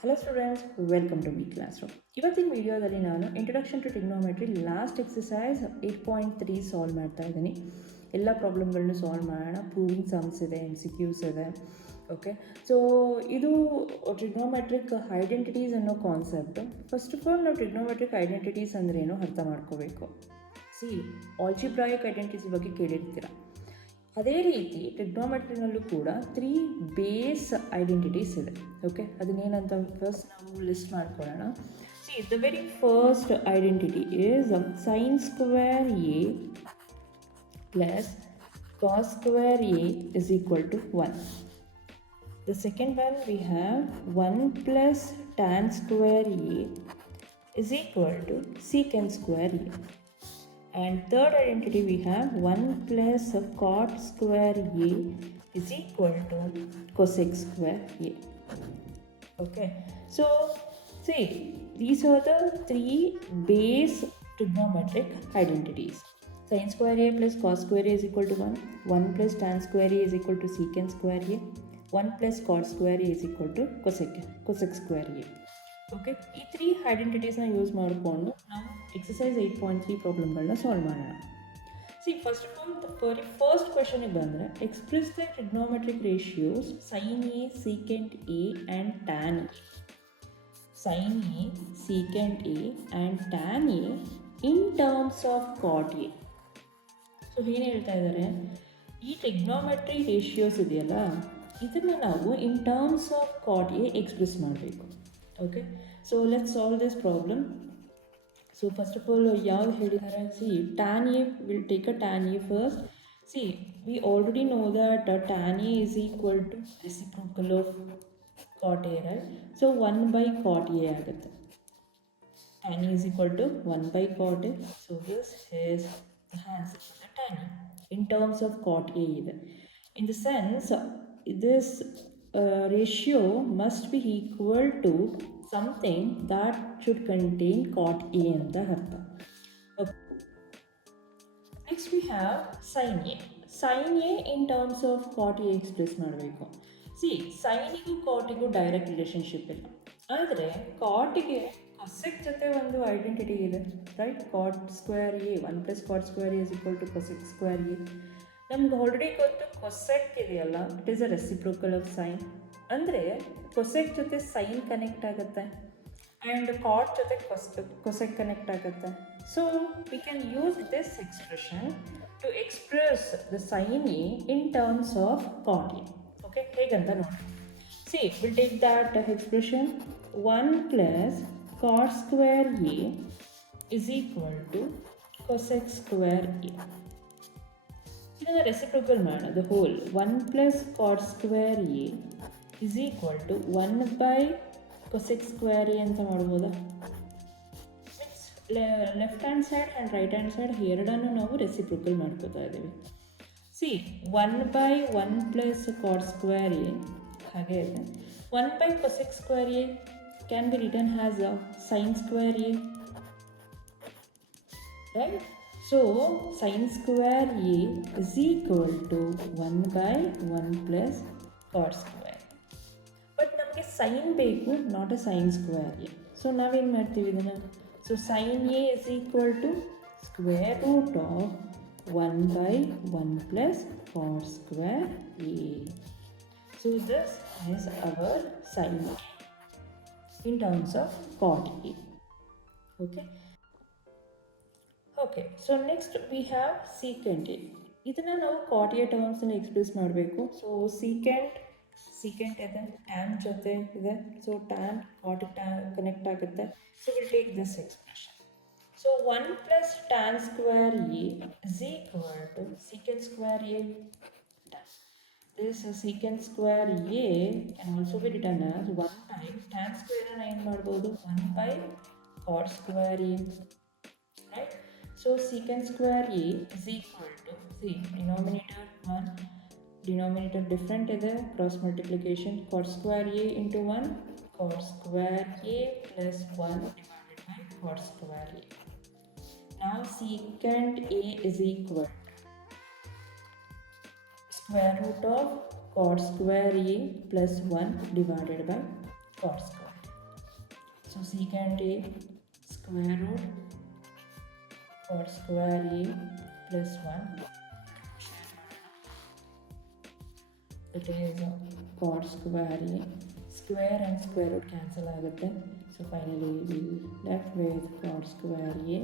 Hello students, welcome to V classroom. ಇವತ್ತಿನ ವಿಡಿಯೋದಲ್ಲಿ ನಾನು introduction to trigonometry last exercise 8.3 solve ಮಾಡ್ತಾ ಇದ್ದೀನಿ. ಎಲ್ಲ ಪ್ರಾಬ್ಲಮ್ಗಳನ್ನೂ ಸಾಲ್ವ್ ಮಾಡೋಣ. ಪ್ರೂವಿಂಗ್ ಸಮ್ಸ್ ಇದೆ, MCQs ಇದೆ. ಓಕೆ, ಸೊ ಇದು ಟ್ರಿಗ್ನೋಮೆಟ್ರಿಕ್ ಐಡೆಂಟಿಟೀಸ್ ಅನ್ನೋ ಕಾನ್ಸೆಪ್ಟು. ಫಸ್ಟ್ ಆಫ್ ಆಲ್ ನಾವು ಟ್ರಿಗ್ನೋಮೆಟ್ರಿಕ್ ಐಡೆಂಟಿಟೀಸ್ ಅಂದ್ರೇನು ಅರ್ಥ ಮಾಡ್ಕೋಬೇಕು. ಆಲ್ಜಿಬ್ರಾಯಿಕ್ ಐಡೆಂಟಿಟೀಸ್ ಬಗ್ಗೆ ಕೇಳಿರ್ತೀರ. ಅದೇ ರೀತಿ ಟ್ರಿಗ್ನೋಮೆಟ್ರಿನಲ್ಲೂ ಕೂಡ 3 ಬೇಸ್ ಐಡೆಂಟಿಟೀಸ್ ಇದೆ. ಓಕೆ, ಅದನ್ನೇನಂತ ಫಸ್ಟ್ ನಾವು ಲಿಸ್ಟ್ ಮಾಡ್ಕೊಳ್ಳೋಣ. The very first identity is sine square A plus cos square A is equal to 1. The second one we have 1 plus tan square a is equal to secant square a. And third identity we have 1 plus cot square a is equal to cosec square a. Okay, so see, these are the 3 base trigonometric identities. Sin square a plus cos square a is equal to 1, 1 plus tan square a is equal to secant square a, 1 plus cot square a is equal to cosec square a. Okay, ಈ 3 ಐಡೆಂಟಿಟೀಸ್ನ use ಮಾಡಿಕೊಂಡು ನಾವು exercise 8.3 ಪ್ರಾಬ್ಲಮ್ಗಳನ್ನ solve ಮಾಡೋಣ. First of all very first ಕ್ವೆಶನಿಗೆ ಬಂದರೆ, express the trigonometric ratios sine A, secant A and tan A. Sine A, secant A and tan A in terms of cot A. So ಏನು ಹೇಳ್ತಾ ಇದ್ದಾರೆ, ಈ trigonometry ratios ಇದೆಯಲ್ಲ, ಇದನ್ನು ನಾವು in terms of cot A express ಮಾಡಬೇಕು. Okay, so let's solve this problem. So first of all, ಯಾವ್ದು ಹೇಳಿದ್ದಾರೆ, tan a, we'll take a tan a first. We already know that tan a is equal to reciprocal of cot a, right? So 1 by cot a ಆಗುತ್ತೆ. Tan a is equal to 1 by cot a. So this is the answer for the tan a. In terms of cot a ಇದೆ. In the sense, this ratio must be equal to something that should contain cot A ಅಂತ ಅರ್ಥ. Okay. Next we have sin A. Sin A in terms of cot A express ಮಾಡಬೇಕು. ಸೈನಿಗೂ ಕಾಟಿಗೂ direct relationship ಇಲ್ಲ, ಆದರೆ ಕಾಟಿಗೆ cosec ಜೊತೆ ಒಂದು identity ಇದೆ, right? Cot square A, 1 plus cot square A is equal to cosec square A. ನಮ್ಗೆ already ಗೊತ್ತು cosec ಇದೆಯಲ್ಲ, it is a reciprocal of sine. ಅಂದರೆ ಕೊಸೆಕ್ ಜೊತೆ ಸೈನ್ ಕನೆಕ್ಟ್ ಆಗುತ್ತೆ ಆ್ಯಂಡ್ ಕಾಟ್ ಜೊತೆ ಕೊಸೆಕ್ ಕನೆಕ್ಟ್ ಆಗುತ್ತೆ. So we can use this expression to express the sine A in terms of cot A. Okay, ಹೇಗಂತ ನೋಡಿ. Will take that expression 1 plus cot square A is equal to cosec square A. ಇದನ್ನು reciprocal ಮಾಡೋಣ. The whole 1 plus cot square A is equal to 1 by cosec square A ಅಂತ ಮಾಡ್ಬೋದಾ? Means left hand side and right hand side ಎರಡನ್ನು ನಾವು reciprocal ಮಾಡ್ಕೋತಾ ಇದ್ದೀವಿ. 1 by 1 plus cot square A ಹಾಗೆ ಇದೆ. 1 by cosec square A can be written as sine square A, right? So sin square a is equal to 1 by 1 plus cot square. But ನಮಗೆ sin ಬೇಕು, not a sin square a. So ನಾವೇನು ಮಾಡ್ತೀವಿ ಇದನ್ನು? So sin a is equal to square root of 1 by 1 plus cot square a. So this is our sin a in terms of cot a. Okay, so next we have secant A. ಇದನ್ನು ನಾವು cot A ಟರ್ಮ್ಸಲ್ಲಿ express ಮಾಡಬೇಕು. So secant ಇದೆ, tan ಜೊತೆ ಇದೆ. So tan cot connect ಆಗುತ್ತೆ. So will take this expression. So 1 plus tan square A is equal to secant square A. This secant square A can also be written as 1 by tan ಸ್ಕ್ವೇರನ್ನು ಏನು ಮಾಡ್ಬೋದು? 1 by cot square A, right? So secant square a is equal to, denominator 1, denominator different is there, cross multiplication, cot square a into 1, cot square a plus 1 divided by cot square a. Now secant a is equal to square root of cot square a plus 1 divided by cot square. So secant A square root cot square A plus 1. It is cot square A. Square and square root cancel ಆಗುತ್ತೆ. So finally we left with cot square A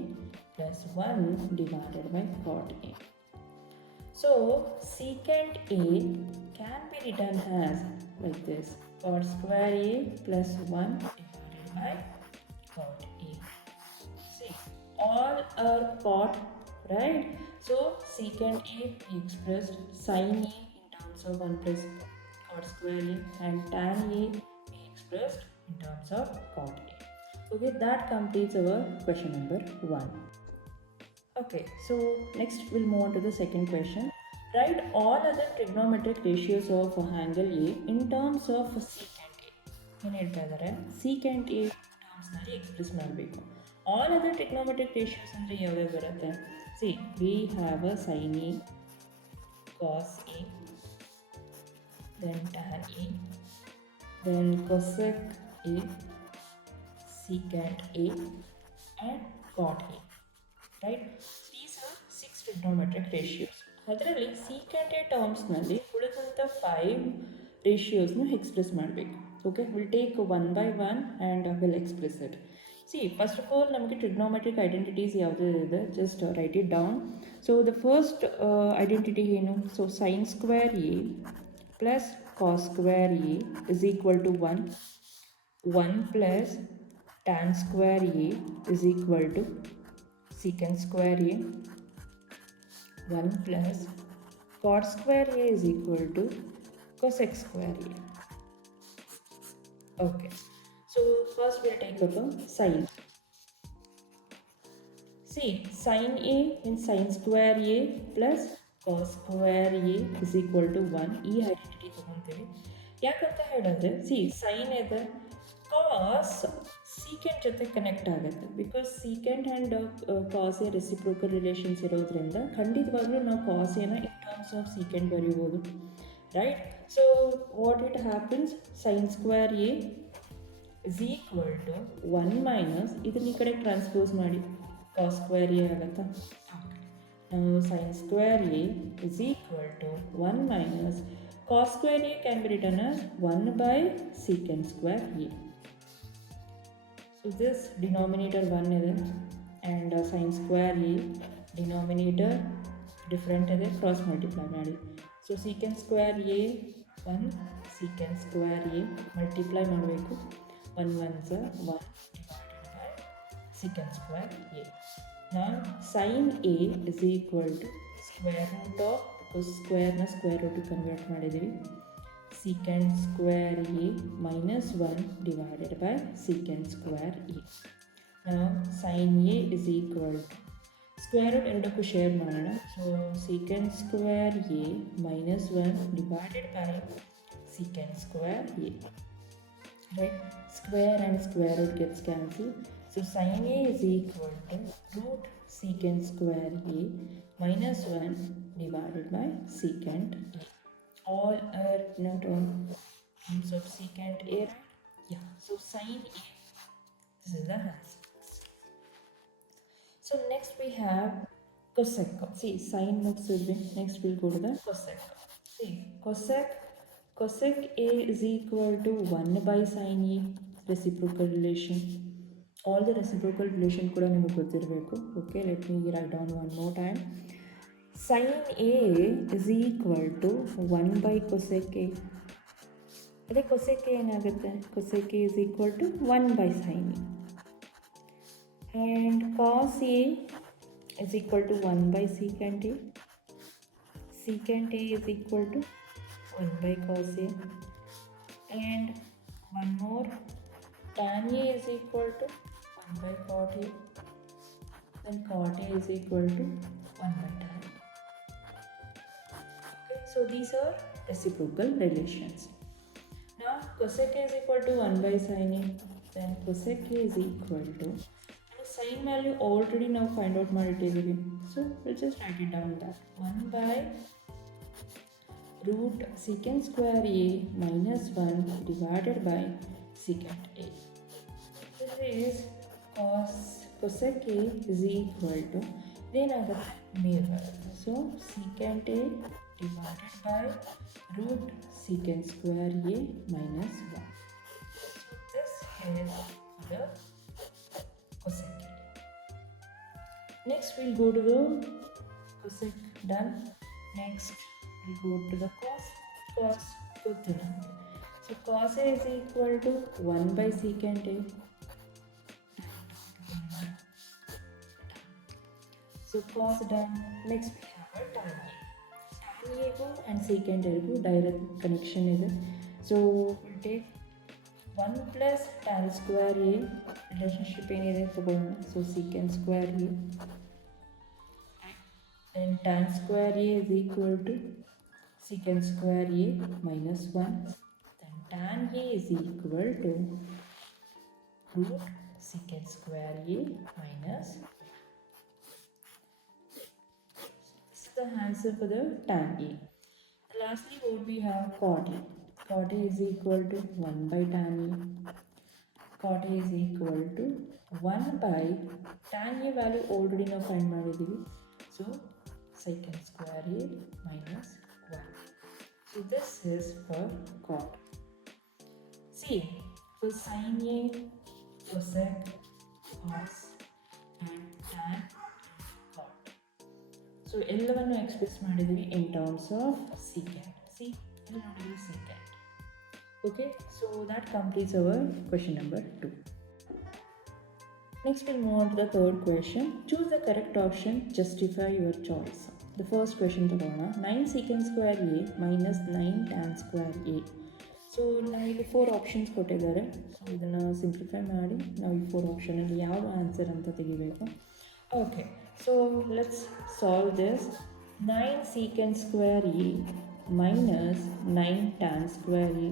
plus 1 divided by cot A. So secant A can be written as like this, cot square A plus 1 divided by cot A. See, all are cot, right? So secant A we expressed sin A in terms of 1 plus cot square A, and tan A we expressed in terms of cot A. Okay, that completes our question number 1. Okay, so next we'll move on to the second question. Write all other trigonometric ratios of angle A in terms of secant A. ಏನು ಹೇಳ್ತಾ ಇದ್ದಾರೆ, secant A ಟರ್ಮ್ಸ್ನಲ್ಲಿ express ಮಾಡಬೇಕು. All other trigonometric ratios ಅಂದರೆ ಯಾವ್ಯಾವ ಬರುತ್ತೆ? See, we have a sine A, cos A, then tan A, then cosec A, secant A, and cot A. Right? These are 6 trigonometric ratios. ಅದರಲ್ಲಿ secant A ಟರ್ಮ್ಸ್ನಲ್ಲಿ ಉಳಿದಂಥ 5 ರೇಷಿಯೋಸ್ನ express ಮಾಡಬೇಕು. Okay, will take one by one and will express it. See, first of all ನಮಗೆ trigonometric identities ಯಾವುದು ಇದೆ, just write it down. So the first identity ಏನು? So sine square A plus cos square A is equal to 1. 1 plus tan square A is equal to secant square A. 1 plus cot square A is equal to cosec square A. Okay, so first we'll take up a sin. See, sin A in sin square A plus cos square A is equal to 1. ಈ identity ತಗೊಂತೀವಿ. ಯಾಕಂತ ಹೇಳಿದ್ರೆ see sine ಇದೆ, cos secant ಜೊತೆ ಕನೆಕ್ಟ್ ಆಗುತ್ತೆ. Because secant and cos A reciprocal relations ಇರೋದ್ರಿಂದ ಖಂಡಿತವಾಗ್ಲೂ ನಾವು ಕಾಸ್ ಎನ ಇನ್ ಟರ್ಮ್ಸ್ ಆಫ್ ಸೀಕೆಂಟ್ ಬರೀಬೋದು, right? So what it happens, sine square A is equal to 1 minus ಇದನ್ನ ಈ ಕಡೆ ಟ್ರಾನ್ಸ್ಪೋಸ್ ಮಾಡಿ ಕಾಸ್ ಸ್ಕ್ವೇರ್ ಎ ಆಗುತ್ತಾ? ನಾವು sine square A is equal to 1 minus cos square A can be written as 1 by secant square A. So this denominator 1 is and sin square A denominator different is cross multiply ಮಾಡಿ. So secant square A 1 secant square A multiply ಮಾಡಬೇಕು. 1 ones 1 divided by secant square A. Now sin A is equal to square root of, ಸ್ಕ್ವೇರ್ನ square root convert ಮಾಡಿದ್ದೀವಿ, secant square A minus 1 divided by secant square A. Now sin A is equal to square root ಎರಡಕ್ಕೂ share ಮಾಡೋಣ. So secant square A minus 1 divided by secant square A. Right? Square and square root gets cancelled. So sin A is equal to root secant square A minus 1 divided by secant A. All are in terms of secant A, right? Yeah. So sin A, this is the answer. So next we have cosec. See, sin looks will be. Next we'll go to the cosec. See, cosec A is equal to 1 by sin A, reciprocal relation. All the reciprocal relation ಕೂಡ ನಿಮಗೆ ಗೊತ್ತಿರಬೇಕು. Okay, let me write down one more time. Sin A is equal to 1 by cosec A. ಅದೇ cosec A ಏನಾಗುತ್ತೆ? cosec A is equal to 1 by sin A. And cos A is equal to 1 by secant A. Secant A is equal to 1 by cos A. And one more, tan A is equal to 1 by cot A. Then cot A is equal to 1 by tan. Okay, so these are reciprocal relations. Now cosec A is equal to 1 by sin A. Then cosec A is equal to, and sin value already now find out ಮಾಡಿಟ್ಟಿದ್ದೀವಿ. So we'll just write it down that 1 by root secant square A minus 1 divided by secant A. this is cosec A is equal to ಏನಾಗುತ್ತೆ mirror. So secant A divided by root secant square A minus 1. So this is the cosec A. Next we'll go to the cosec, done. Next we'll go to the cos ಗೊತ್ತಿಲ್ಲ. So cos A is equal to 1 by secant A. So cos done. Next we have a tan A. Tan A go and secant A go direct connection is. So we'll take 1 plus tan square A relationship ಏನಿದೆ ತಗೊಳ್ಳೋಣ. So secant square A. Then tan square A is equal to secant square A minus 1. Then tan A is equal to root secant square A minus 1. This is the answer for the tan A. Lastly, what we have cot A. Cot A is equal to 1 by tan A. Cot A is equal to 1 by tan A value already now find ಮಾಡಿದ್ದೀವಿ. So secant square A minus 1. So this is for cot. See, for sin A, cosec, cos and tan cot. So ಎಲ್ಲವನ್ನು express ಮಾಡಿದ್ದೀವಿ in terms of secant. See, ಇಲ್ಲಿ ನೋಡಿದ್ವಿ secant. Okay, so that completes our question number 2. Next we'll move on to the third question. Choose the correct option, justify your choice. The first question ತಗೋಣ. 9 secant square A minus 9 tan square A. So ನಾವು ಇಲ್ಲಿ 4 options ಕೊಟ್ಟಿದ್ದಾರೆ. So ಇದನ್ನು simplify ಮಾಡಿ ನಾವು ಈ 4 ಆಪ್ಷನಲ್ಲಿ ಯಾವ answer ಅಂತ ತೆಗಿಬೇಕು. Okay, so let's solve this. 9 secant square A minus 9 tan square A.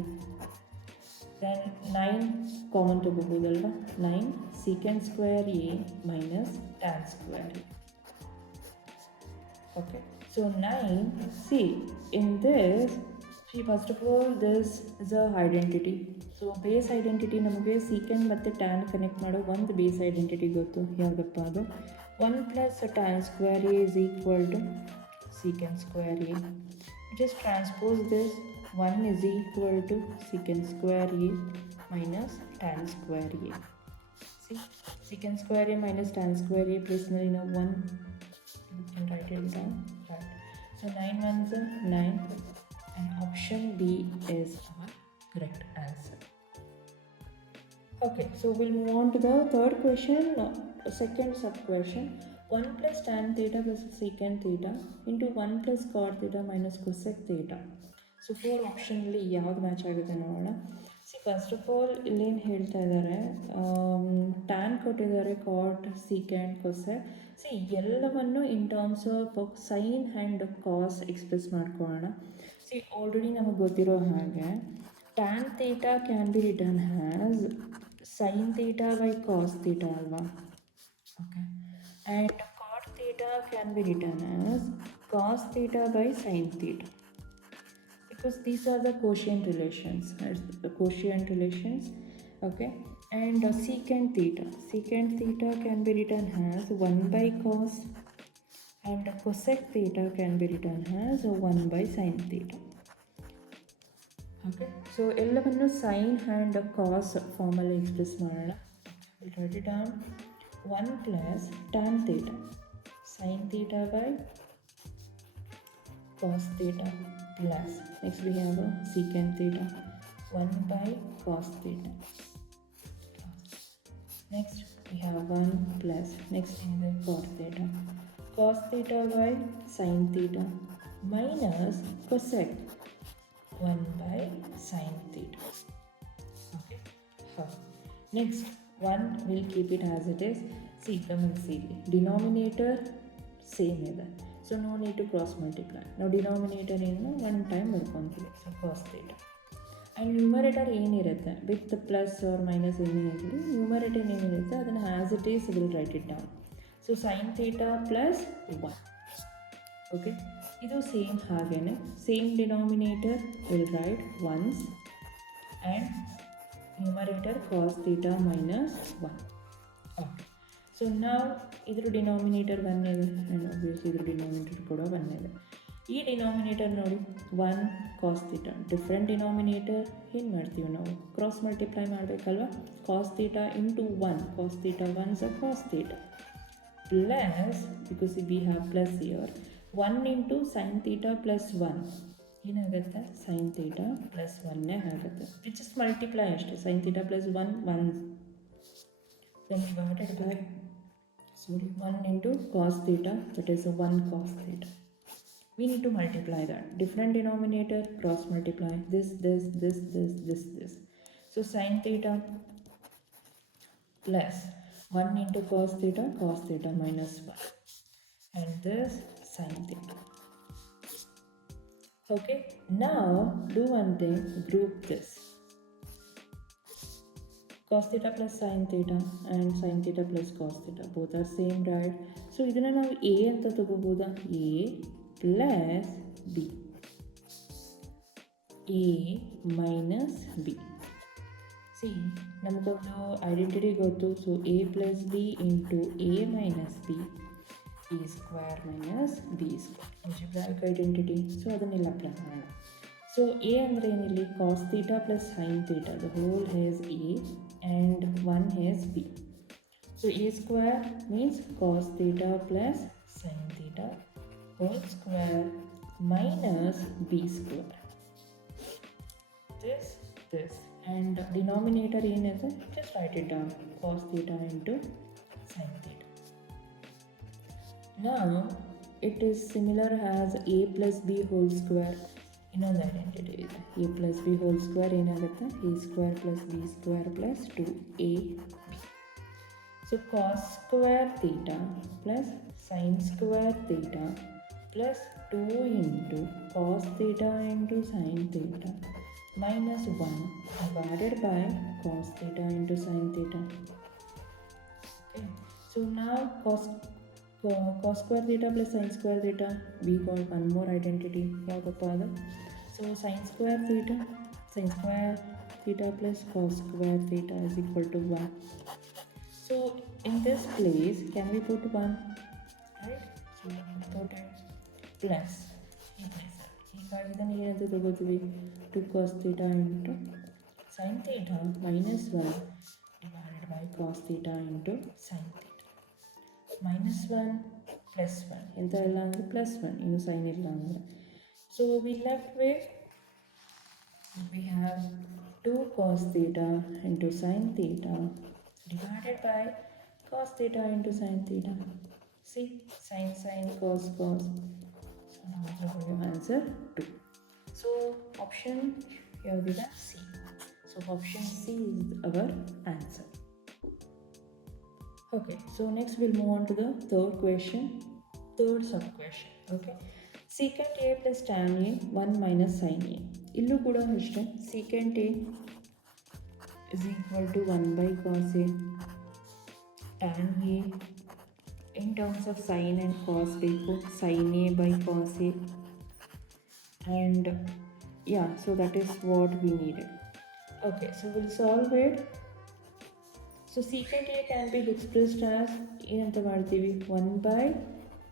Then 9 common ತಗೋಬೋದಲ್ವ. 9 secant square A minus tan square A. Okay, so 9, see in this, see first of all this is a identity. So base identity ನಮಗೆ secant ಮತ್ತು tan connect ಮಾಡೋ ಒಂದು base identity ಗೊತ್ತು. ಯಾವುದಪ್ಪ ಅದು? 1 plus tan square A is equal to secant square A. Just transpose this. 1 is equal to secant square A minus tan square A. See, secant square A minus tan square A place in 1. You can write it down. Right. So 9 ones are 9, and option B is our correct answer. Okay, so we'll move on to the third question, second sub question. 1 plus tan theta plus secant theta into 1 plus cot theta minus cosec theta. So 4 ಆಪ್ಷನಲ್ಲಿ ಯಾವ್ದು match ಆಗುತ್ತೆ ನೋಡೋಣ. C first of all ಇಲ್ಲೇನು ಹೇಳ್ತಾ ಇದ್ದಾರೆ, tan ಕೊಟ್ಟಿದ್ದಾರೆ, ಕಾಟ್, secant, cosec. See ಎಲ್ಲವನ್ನು in terms of sine and cos express ಮಾಡ್ಕೊಳ್ಳೋಣ. See already ನಮಗೆ ಗೊತ್ತಿರೋ ಹಾಗೆ tan theta can be written as sine theta by cos theta ಅಲ್ವಾ. Okay, and cot theta can be written as cos theta by sine theta. Because these are the quotient relations, okay. And secant theta can be written as 1 by cos, and cosec theta can be written as 1 by sin theta. Okay, so ಎಲ್ಲವನ್ನು sin and cos formally express ಮಾಡೋಣ. We'll write it down. 1 plus tan theta sin theta by cos theta plus, next we have a secant theta 1 by cos theta. Next we have 1 plus, next in the cos theta by sin theta minus cosec 1 by sin theta. Okay, next one we'll keep it as it is. See, come and see, denominator same ಇದೆ. So no need to cross multiply. Now denominator ಏನು one time ಬರ್ಕೊಂತೀವಿ. So cos theta. And numerator ಏನಿರುತ್ತೆ with the plus or minus ಏನೇ ಇರಲಿ, numerator ಏನಿರುತ್ತೆ ಅದನ್ನು as it is will write it down. So sin theta plus 1. Okay, ಇದು same ಹಾಗೇನೆ, same denominator will write ones and numerator cos theta minus 1. Okay. So now ಇದರ denominator 1 ಇದೆ and obviously ಇದ್ರ denominator ಕೂಡ 1 ಇದೆ. ಈ ಡಿನಾಮಿನೇಟರ್ ನೋಡಿ 1 cos theta, different denominator ಏನು ಮಾಡ್ತೀವಿ ನಾವು ಕ್ರಾಸ್ ಮಲ್ಟಿಪ್ಲೈ ಮಾಡಬೇಕಲ್ವ. Cos theta into 1, cos theta 1 so cos theta plus, because we have plus here, 1 into sine theta plus 1 ಏನಾಗುತ್ತೆ ಸೈನ್ ಥೀಟಾ ಪ್ಲಸ್ 1 ಆಗುತ್ತೆ. ಜಸ್ಟ್ ಮಲ್ಟಿಪ್ಲೈ ಅಷ್ಟೇ. Sine theta plus 1 then divided by 1 into cos theta, that is 1 cos theta. We need to multiply that. Different denominator, cross multiply this. So sin theta plus 1 into cos theta minus 1, and this sin theta. Okay, now do one thing, group this. Cos theta plus sin theta and sin theta plus cos theta, both are same, right? So ಇದನ್ನ ನಾವು a ಅಂತ ತಗೋಬೋದಾ, a plus b, a minus b. See, ನಮಗೊಂದು identity ಗೊತ್ತು. So a plus b into a minus b, a square minus b square, algebraic identity. So ಅದನ್ನೆಲ್ಲ apply ಮಾಡೋಣ. So a ಅಂದರೆ ಏನಿಲ್ಲಿ cos theta plus sin theta, the whole has a and 1 has b. So a square means cos theta plus sin theta whole square minus b square. This and denominator ಏನಿದೆ just write it down, cos theta into sin theta. Now it is similar as a plus b whole square. ಇನ್ನೊಂದು identity ಇದೆ, a plus b whole square ಏನಾಗುತ್ತೆ a square plus b square plus 2ab. So cos square theta plus sin square theta plus 2 into cos theta into sin theta minus 1 divided by cos theta into sin theta. Okay, so now cos square theta plus sin square theta, we got one more identity. ಯಾವುದಪ್ಪ ಅದು? So sin square theta plus cos square theta is equal to 1. So in this place, can we put 1? Right? So we put it plus. ಈಗ ಇದನ್ನು ಏನಂತ ತಗೋತೀವಿ, 2 cos theta into sin theta minus 1 divided by cos theta into sin theta. minus 1 plus 1 ಎಂತ ಇಲ್ಲ ಅಂದರೆ plus 1, ಇನ್ನು sign ಇಲ್ಲ ಅಂದರೆ. So we left with, we have 2 cos theta into sin theta divided by cos theta into sin theta. See, sin cos. So now we have your answer 2. So option ಯಾವುದಿದೆ C. So option C is our answer. Okay, so next we'll move on to the third sub question. Okay, secant a plus tan a 1 minus sin a. ಇಲ್ಲೂ ಕೂಡ ಅಷ್ಟೇ, secant a is equal to 1 by cos a, tan a in terms of sin and cos ಬೇಕು, sin a by cos a, and yeah, so that is what we needed. Okay, so we'll solve it. So secant a can be expressed as ಏನಂತ ಮಾಡ್ತೀವಿ 1 by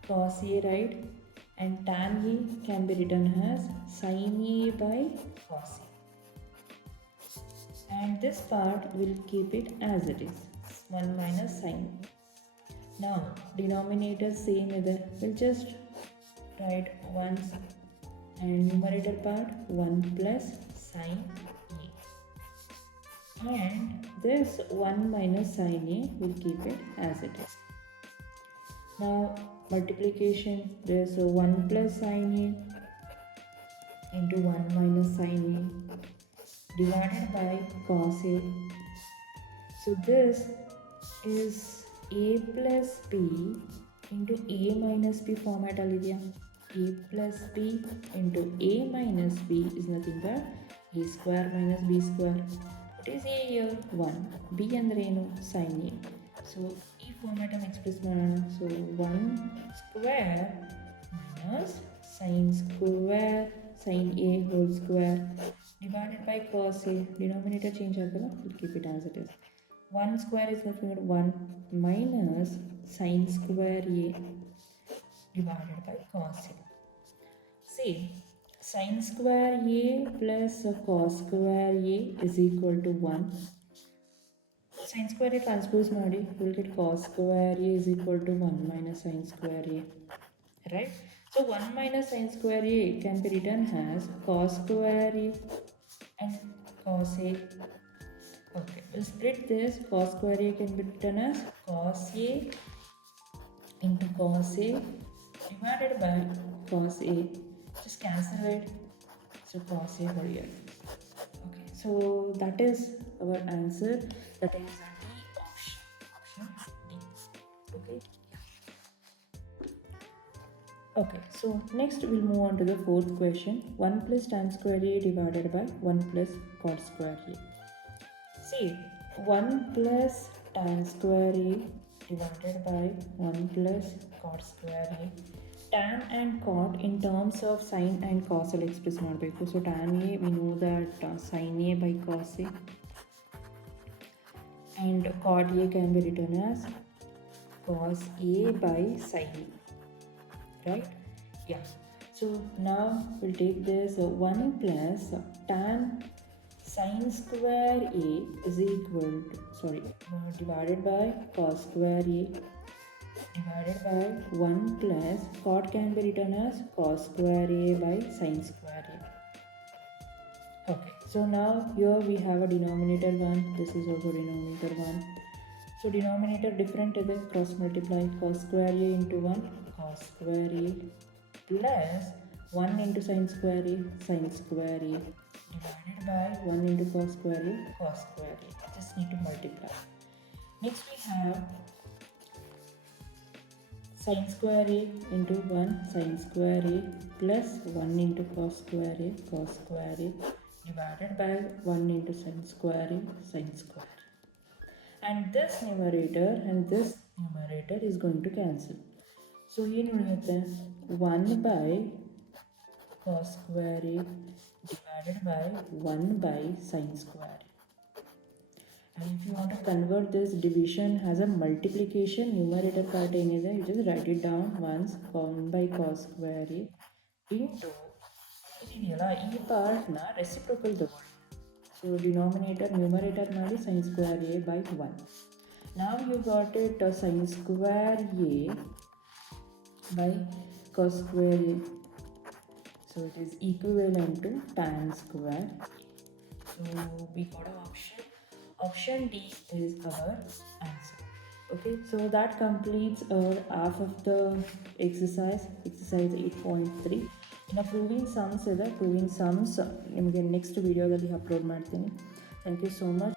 cos a, right? And tan a can be written as sin a by cos a. And this part will keep it as it is, 1 minus sin a. Now denominator same ಇದೆ, we'll just write 1 and numerator part 1 plus sin a. And this 1 minus sin a will keep it as it is. Now multiplication, there's 1 plus sin a into 1 minus sin a divided by cos a. So this is a plus b into a minus b format alidya. A plus b into a minus b is nothing but a square minus b square. What is a here? 1. b ಅಂದ್ರೆ ಏನು? sin a. So ಈ format ಅನ್ನು express ಮಾಡೋಣ. So 1 square minus sin a whole square divided by cos A. Denominator change ಆಗಲ್ಲ, we'll keep it as it is. 1 square is nothing but 1 minus sin square A divided by cos A. See, sin square A plus cos square A is equal to 1. Sin square A transpose ಮಾಡಿ, we'll get cos square A is equal to 1 minus sin square A. Right? So 1 minus sin square A can be written as cos square A and cos A. Okay, we'll split this. Cos square A can be written as cos A into cos A divided by cos A. Just cancel it. So cos A over here. Okay, so that is our answer. That is D option. Option D. Okay. Okay, so next we'll move on to the fourth question. 1 plus tan square A divided by 1 plus cot square A. See, 1 plus tan square A divided by 1 plus cot square A. Tan and cot in terms of sin and cos will express ಮಾಡಬೇಕು. So tan A, we know that sin A by cos A, and cot A can be written as cos A by sin A. Right? Yeah. So now we'll take this 1 plus tan sin square A is equal to, divided by cos square A divided by 1 plus cot can be written as cos square A by sin square A. Okay, so now here we have a denominator 1, this is also denominator 1. So denominator different is cross multiply cos square A into 1 cos square A plus 1 into sin square A divided by 1 into cos square A. Just need to multiply. Next we have sin square A into 1 sin square A plus 1 into cos square A divided by 1 into sin square A. And this numerator and this numerator is going to cancel. So here we have 1 by cos square A divided by 1 by sin square A. And if you want to convert this division as a multiplication, numerator part ಏನಿದೆ, you just write it down once 1 by cos square A into ಇದೆಯಲ್ಲ ಈ ಪಾರ್ಟ್ನ reciprocal ತಗೊಳ್ಳಿ. So denominator numerator ಮಾಡಿ sin square A by 1. Now you got it sin square A by cos square A. So it is equivalent to tan square A. So we got an option. Option D is our answer. Okay, so that completes our half of the exercise 8.3. ಇನ್ನು proving sums ಇದೆ. Proving sums ನಿಮಗೆ next ವಿಡಿಯೋದಲ್ಲಿ upload ಮಾಡ್ತೀನಿ. Thank you so much.